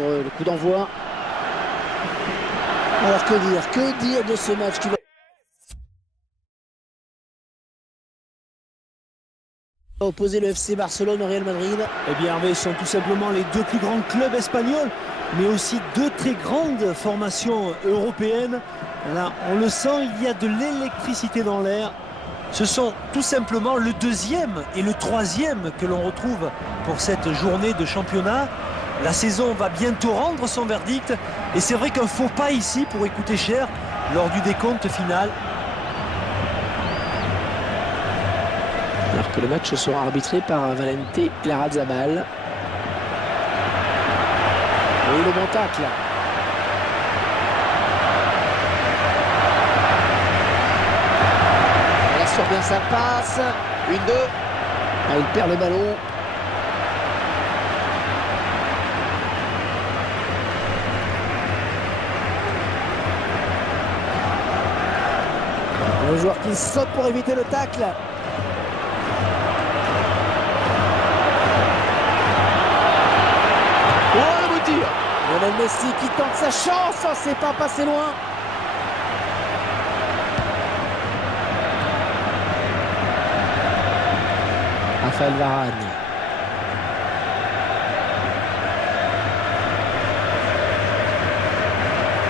attendre le coup d'envoi. Alors que dire de ce match qui va opposer le FC Barcelone au Real Madrid? Eh bien Hervé, ce sont tout simplement les deux plus grands clubs espagnols, mais aussi deux très grandes formations européennes. Là, on le sent, il y a de l'électricité dans l'air. Ce sont tout simplement le deuxième et le troisième que l'on retrouve pour cette journée de championnat. La saison va bientôt rendre son verdict et c'est vrai qu'un faux pas ici pourrait coûter cher lors du décompte final. Alors que le match sera arbitré par Valente Larrazabal. Oui, le bon tacle. Elle assure bien sa passe. 1-2. Ah, il perd le ballon. Le joueur qui saute pour éviter le tacle. Oh, le beau tir. Lionel Messi qui tente sa chance. Oh, c'est pas passé loin. Raphaël Varane.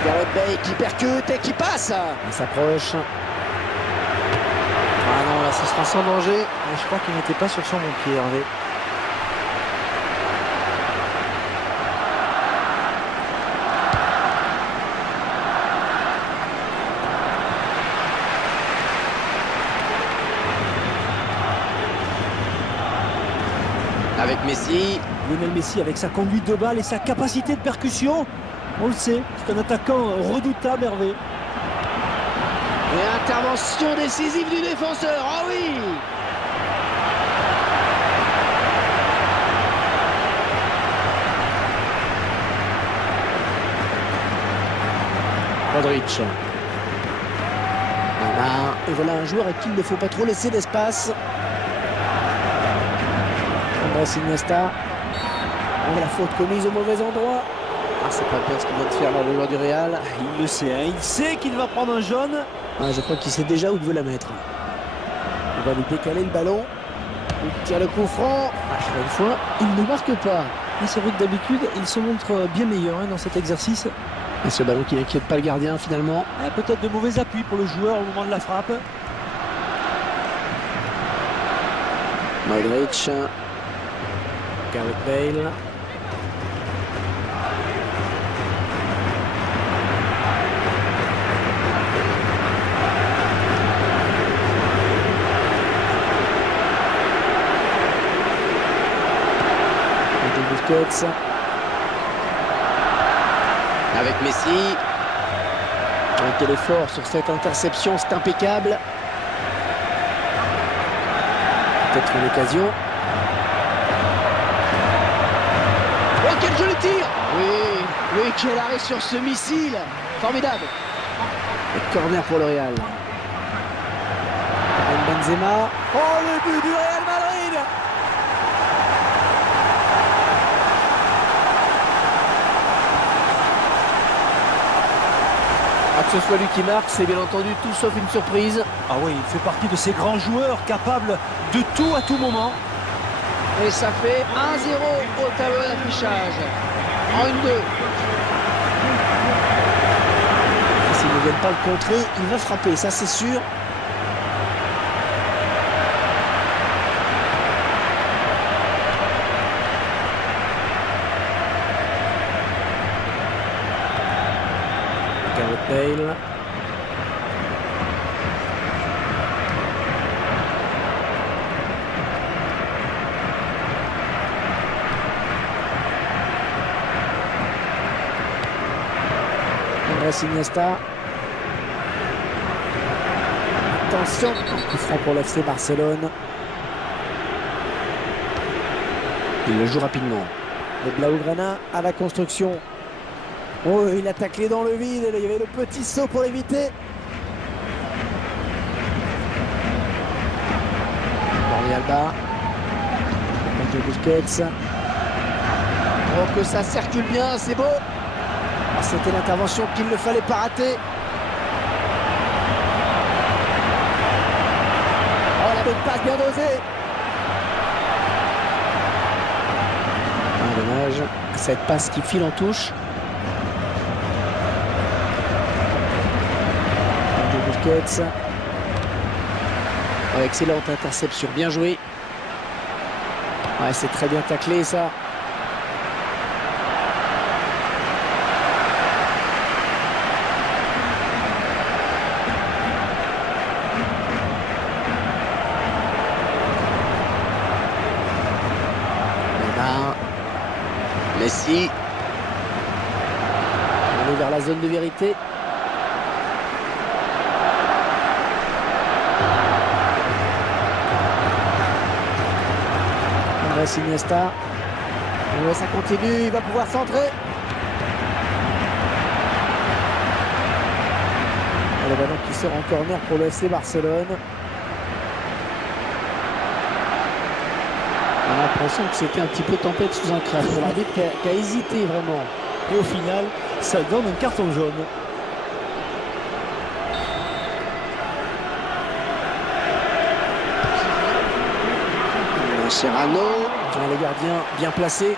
Gareth Bale qui percute et qui passe. Il s'approche. Ah non, là ce sera sans danger. Mais je crois qu'il n'était pas sur son bon pied, Hervé. Avec Messi. Lionel Messi avec sa conduite de balle et sa capacité de percussion. On le sait, c'est un attaquant redoutable, Hervé. Et intervention décisive du défenseur. Ah oui! Modric. Et voilà un joueur à qui il ne faut pas trop laisser d'espace. Andrés Iniesta. Oh, la faute commise au mauvais endroit. Ah, c'est pas bien ce qu'il vient de faire là, le joueur du Real. Il le sait, hein, il sait qu'il va prendre un jaune. Ah, je crois qu'il sait déjà où il veut la mettre. Il va lui décaler le ballon. Il tire le coup franc. Ah, une fois, il ne marque pas. Et c'est vrai que d'habitude, il se montre bien meilleur dans cet exercice. Et ce ballon qui n'inquiète pas le gardien finalement. Peut-être de mauvais appuis pour le joueur au moment de la frappe. Modric. Gareth Bale. Busquets. Avec Messi. Quel effort sur cette interception, c'est impeccable. Peut-être une occasion. Oh, quel joli tir! Oui, quel arrêt sur ce missile! Formidable! Et corner pour le Real. Karim Benzema. Oh, le but du Real Madrid! Que ce soit lui qui marque, c'est bien entendu tout sauf une surprise. Ah oui, il fait partie de ces grands joueurs capables de tout à tout moment. Et ça fait 1-0 au tableau d'affichage. En 1-2. S'ils ne viennent pas le contrer, il va frapper, ça c'est sûr. Bale. Andrés Iniesta. Attention, coup franc pour l'FC Barcelone. Il le joue rapidement. Le Blaugrana à la construction. Oh, il a taclé dans le vide, il y avait le petit saut pour l'éviter. Jordi Alba. Busquets. Oh, que ça circule bien, c'est beau. Ah, c'était l'intervention qu'il ne fallait pas rater. Oh, la bonne passe bien dosée. Ah, dommage, cette passe qui file en touche. Busquets. Oh, excellente interception, bien joué. Ouais, c'est très bien taclé ça. Messi. On est vers la zone de vérité. Andrés Iniesta. Ouais, ça continue, il va pouvoir centrer. Le ballon qui sort en corner pour le FC Barcelone. On a l'impression que c'était un petit peu tempête sous un crash. L'arbitre qui a hésité vraiment. Et au final, ça donne un carton jaune. Serrano, le gardien bien placé.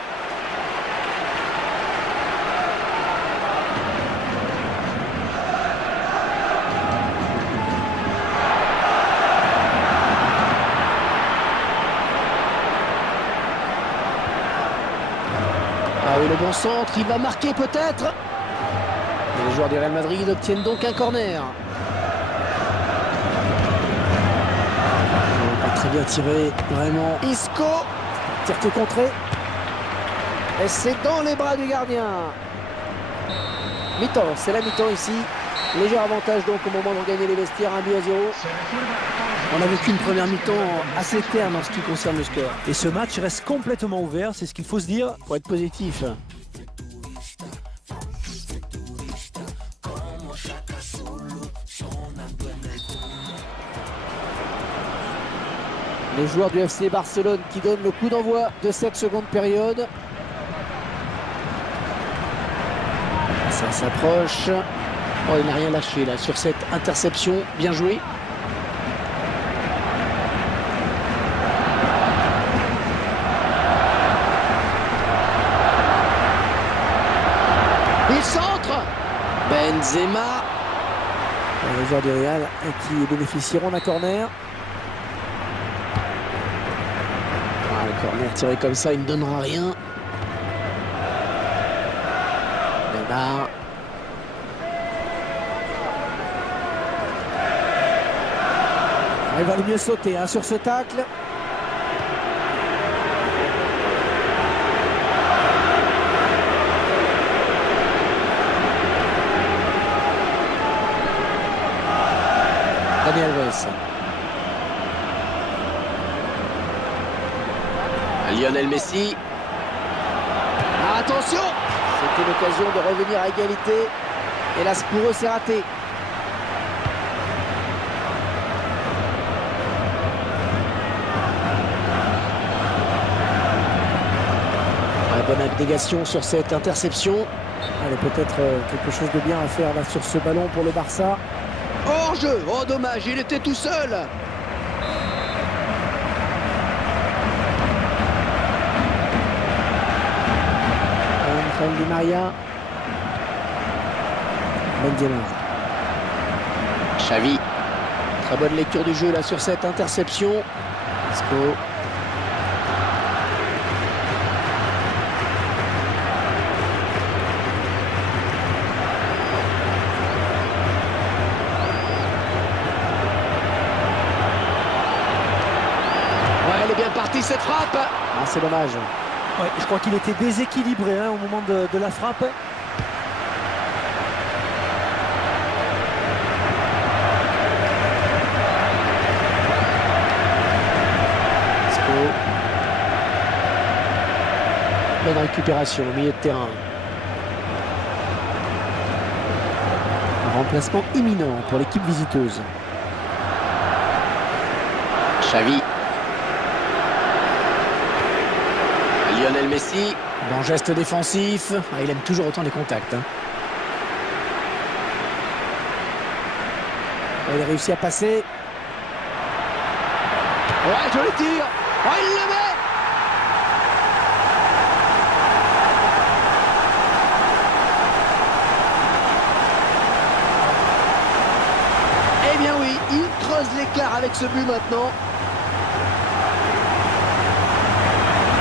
Ah oui, le bon centre, il va marquer peut-être. Et les joueurs du Real Madrid obtiennent donc un corner. Pas très bien tiré, vraiment. Isco, tire qui est contré. Et c'est dans les bras du gardien. Mi-temps, c'est la mi-temps ici. Léger avantage donc au moment de gagner les vestiaires, 1-0. On n'a vécu une première mi-temps assez terne en ce qui concerne le score. Et ce match reste complètement ouvert, c'est ce qu'il faut se dire. Faut être positif. Les joueurs du FC Barcelone qui donnent le coup d'envoi de cette seconde période. Ça s'approche. Oh, il n'a rien lâché là sur cette interception. Bien joué. Il centre. Benzema. Les joueurs du Real qui bénéficieront d'un corner. Le corner tiré comme ça, il ne donnera rien. Neymar. Il va le mieux sauter hein, sur ce tacle. Dani Alves. Lionel Messi. Ah, attention! C'était l'occasion de revenir à égalité. Et là, pour eux, c'est raté. Bonne abnégation sur cette interception. Elle est peut-être quelque chose de bien à faire là sur ce ballon pour le Barça. Hors-jeu! Oh, dommage, il était tout seul. Di Maria. Benzema. Xavi. Très bonne lecture du jeu là sur cette interception. Isco. Ouais, elle est bien partie cette frappe. Ah, c'est dommage. Ouais, je crois qu'il était déséquilibré hein, au moment de la frappe. Bonne récupération au milieu de terrain. Un remplacement imminent pour l'équipe visiteuse. Xavi. Lionel Messi. Bon geste défensif. Ah, il aime toujours autant les contacts. Il a réussi à passer. Ouais, joli tir. Oh, il le met. Eh bien oui, il creuse l'écart avec ce but maintenant.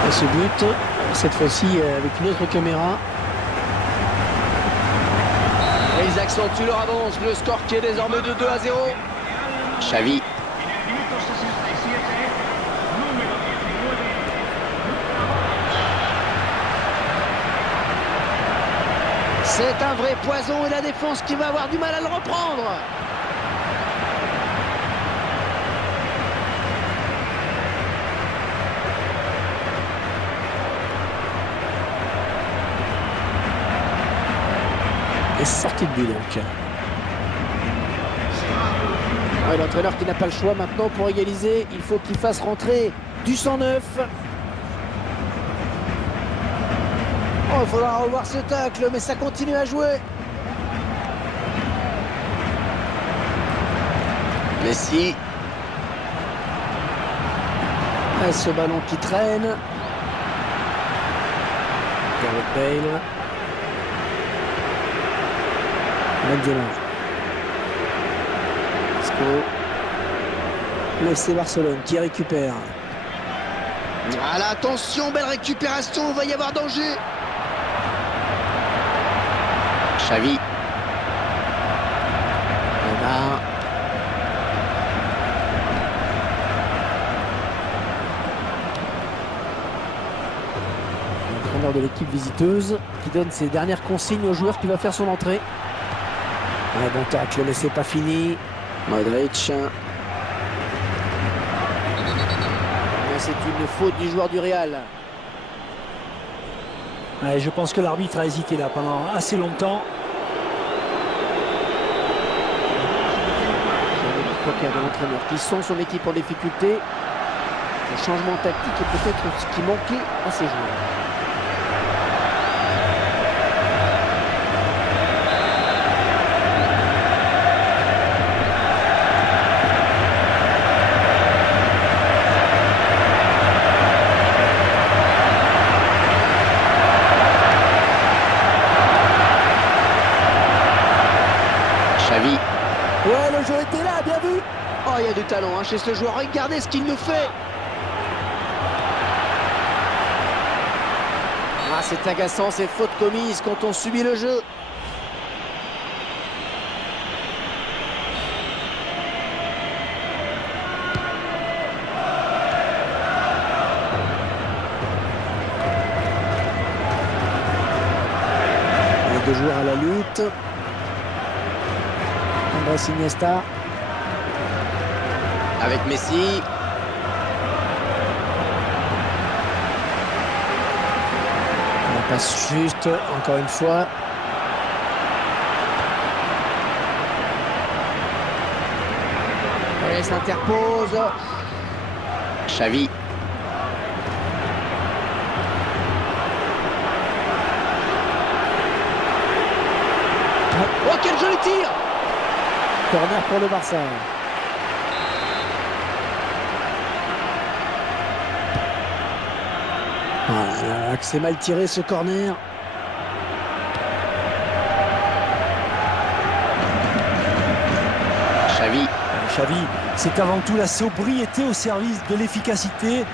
Et ce but, cette fois-ci avec une autre caméra. Et ils accentuent leur avance, le score qui est désormais de 2-0. Xavi. C'est un vrai poison et la défense qui va avoir du mal à le reprendre. Et sortie de but donc. Ouais, l'entraîneur qui n'a pas le choix maintenant pour égaliser. Il faut qu'il fasse rentrer du 109. Oh, il faudra revoir ce tacle, mais ça continue à jouer. Messi. Et ce ballon qui traîne. Gareth Bale. L'FC Barcelone qui récupère. Voilà, attention, belle récupération, il va y avoir danger. Xavi. L'entraîneur de l'équipe visiteuse qui donne ses dernières consignes au joueur qui va faire son entrée. Ouais, bon tacle, mais c'est pas fini. Modric. C'est une faute du joueur du Real. Ouais, je pense que l'arbitre a hésité là pendant assez longtemps. C'est un poker de l'entraîneur qui sent son équipe en difficulté. Le changement tactique est peut-être ce qui manquait à ses joueurs. Xavi. Ouais, le jeu était là, bien vu. Oh, il y a du talent chez ce joueur. Regardez ce qu'il nous fait. Ah, c'est agaçant, ces fautes commises quand on subit le jeu. Les deux joueurs à la lutte. Andrés Iniesta avec Messi. La passe juste, encore une fois. Et s'interpose. Xavi. Oh, quel joli tir! Corner pour le Barça. Ah, c'est mal tiré ce corner. Xavi. Xavi, c'est avant tout la sobriété au service de l'efficacité.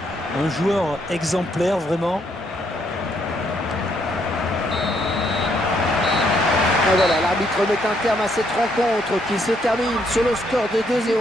Un joueur exemplaire vraiment. Et voilà, l'arbitre met un terme à cette rencontre qui se termine sur le score de 2-0.